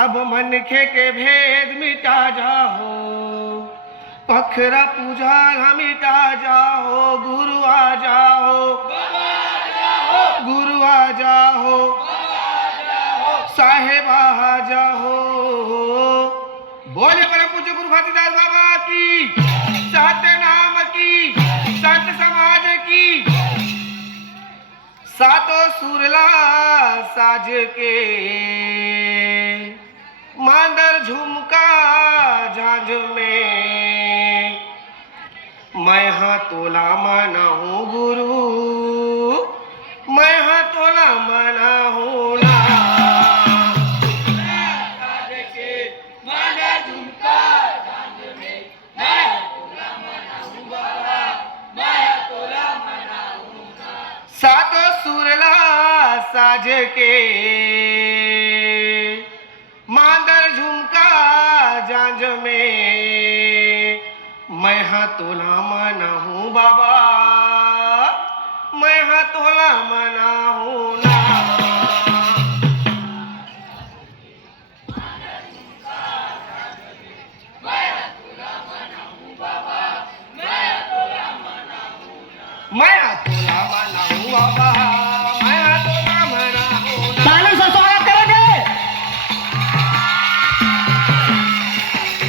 सब मनखे के भेद मिटा जाओ, पखरा पूजा मिटा जाओ, गुरु आ जाओ, गुरु आ जाओ, साहेब आ जाओ। बोले बड़े पूज्य गुरु घासीदास बाबा की, सत्य नाम की, संत समाज की। सातों सुरला साज के, मांदर झुमका झांझ में, मैं हाँ तोला माना हूँ गुरु, मैं हाँ तोला माना हूँ ना। सातों सुरला साज के, मांदर झुमका झांझ में, मैं हाँ तोला माना हूँ बाबा, मैं हाँ तोला माना हूँ ना। मैं हाँ तोला माना हूँ बाबा, मैं हाँ तोला माना हूँ ना। ताली से स्वागत करेंगे।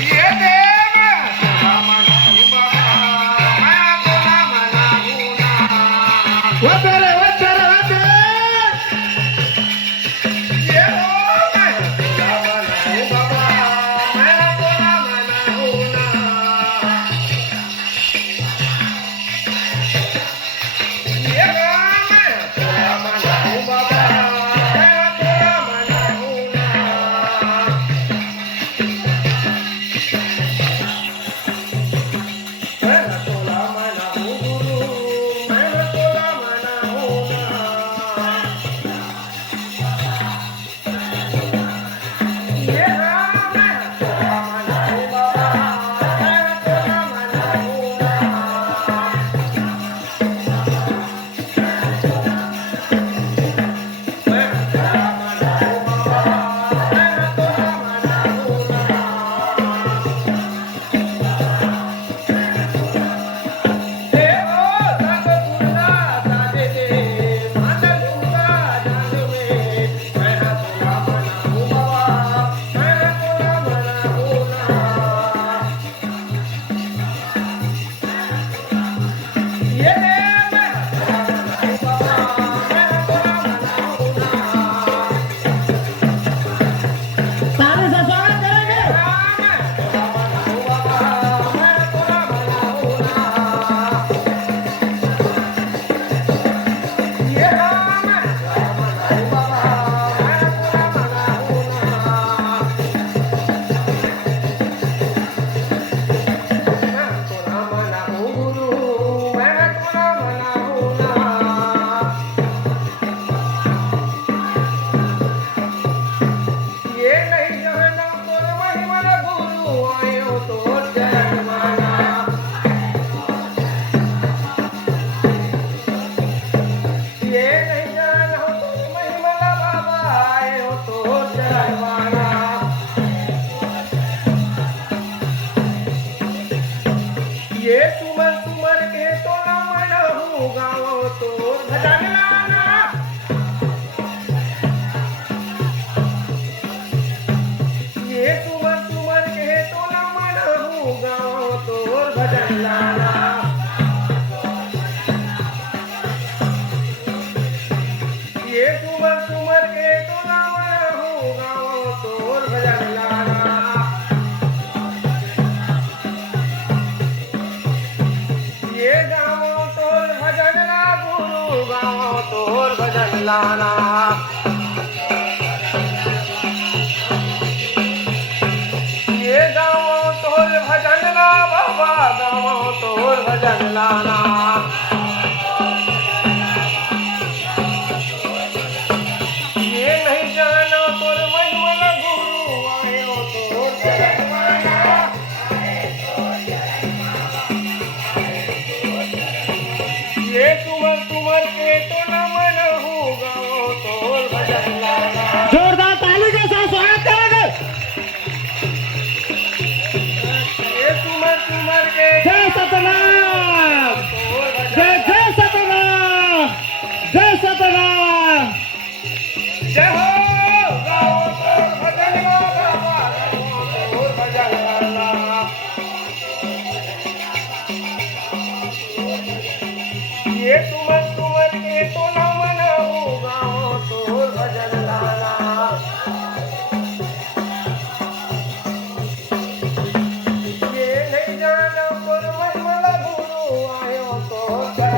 ये देव तोला माना हूँ बाबा, मैं हाँ तोला माना हूँ ना। वो तेरे ये हो मैं हाँ तोला माना हूँ बाबा, मैं हाँ तोला माना हूँ ना। ये हो मैं हाँ तोला माना हूँ बाबा, मैं हाँ तोला माना हूँ ना। मैं हाँ तोला माना हूँ गुरु, मैं हाँ तोला माना हूँ ना। ये हाँ मैं हाँ तोला माना हूँ बाबा, मैं हाँ तोला माना हूँ ना। मैं हाँ तोला माना हूँ बाबा, मैं हाँ तोला माना हूँ ना। हे ओ सतगुरुला साजे दे, मांदर झुमका झांझ में, मैं हाँ तोला माना हूँ बाबा, मैं हाँ तोला माना हूँ ना। ये मैं हाँ तोला माना हूँ बाबा, मैं हाँ तोला माना हूँ ना। ताली से स्वागत करेंगे। ये नहीं जाना तोर महिमा गुरु आयो तो जगमाना। ये नहीं जाना तोर महिमा बाबा आयो तो जगमाना। ये सुमर सुमर के तोला मन हूँ गाँव तो भजन लाना। ये सुमर सुमर के तोला मन हूँ गाँव तोर भजन लाना। ये सुमर सुमर के तोला मन हूँ गाँव तोर भजन लाना। ये गाँव तोर भजन ला गुरु, गाँव तोर भजन लाना। ये गाँव तोर भजन ला बाबा, गाँव तोर भजन लाना। ये नहीं जाना तोर महिमा गुरु आयो तोर जगमाना। ये तुमर के तो न मन हूँ गाँव तोर भजन लाना। जोरदार ताली के साथ स्वागत करेंगे। ये तुम ते तो ना मनाऊ गाव तो भजन